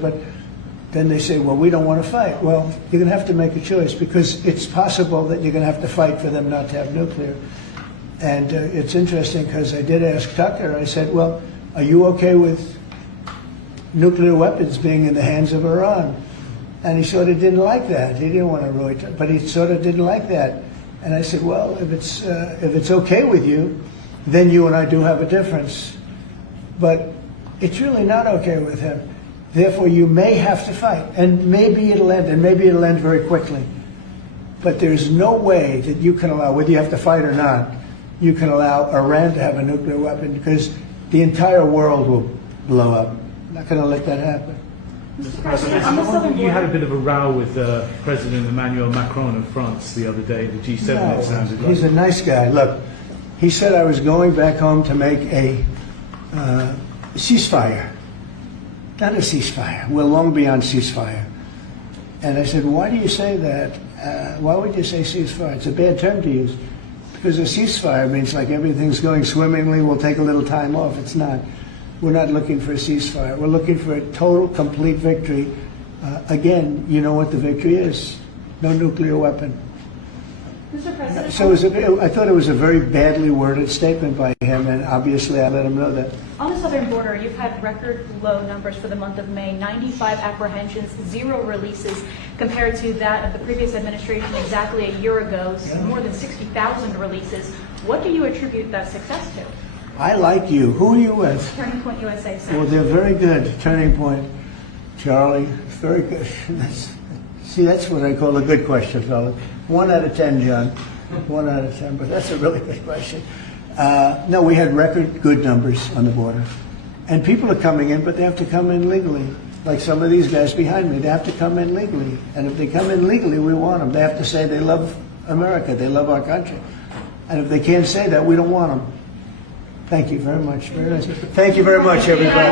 But then they say, well, we don't want to fight. Well, you're going to have to make a choice, because it's possible that you're going to have to fight for them not to have nuclear. And it's interesting, because I did ask Tucker, I said, well, are you okay with nuclear weapons being in the hands of Iran? And he sort of didn't like that. He didn't want to really, but he sort of didn't like that. And I said, well, if it's okay with you, then you and I do have a difference. But it's really not okay with him. Therefore, you may have to fight, and maybe it'll end, and maybe it'll end very quickly. But there's no way that you can allow, whether you have to fight or not, you can allow Iran to have a nuclear weapon, because the entire world will blow up. I'm not going to let that happen. Mr. President, you had a bit of a row with President Emmanuel Macron of France the other day, the G7 No, it sounded like. he's a nice guy. Look, he said I was going back home to make a ceasefire. Not a ceasefire. We're long beyond ceasefire. And I said, why do you say that? Why would you say ceasefire? It's a bad term to use. Because a ceasefire means like everything's going swimmingly, we'll take a little time off. It's not. We're not looking for a ceasefire. We're looking for a total, complete victory. Again, you know what the victory is. No nuclear weapon. Mr. President, So I thought it was a very badly worded statement by him, and obviously I let him know that. on the southern border, you've had record low numbers for the month of May, 95 apprehensions, 0 releases, compared to that of the previous administration exactly a year ago, more than 60,000 releases. What do you attribute that success to? I like you. Who are you with? Turning Point USA, sir. Well, they're very good. Turning Point, Charlie, very good. That's what I call a good question, fellas. 1 out of 10, John. 1 out of 10, but that's a really good question. No, we had record good numbers on the border. And people are coming in, but they have to come in legally. Like some of these guys behind me, they have to come in legally. And if they come in legally, we want them. They have to say they love America, they love our country. And if they can't say that, we don't want them. Thank you very much. Very nice. Thank you very much, everybody.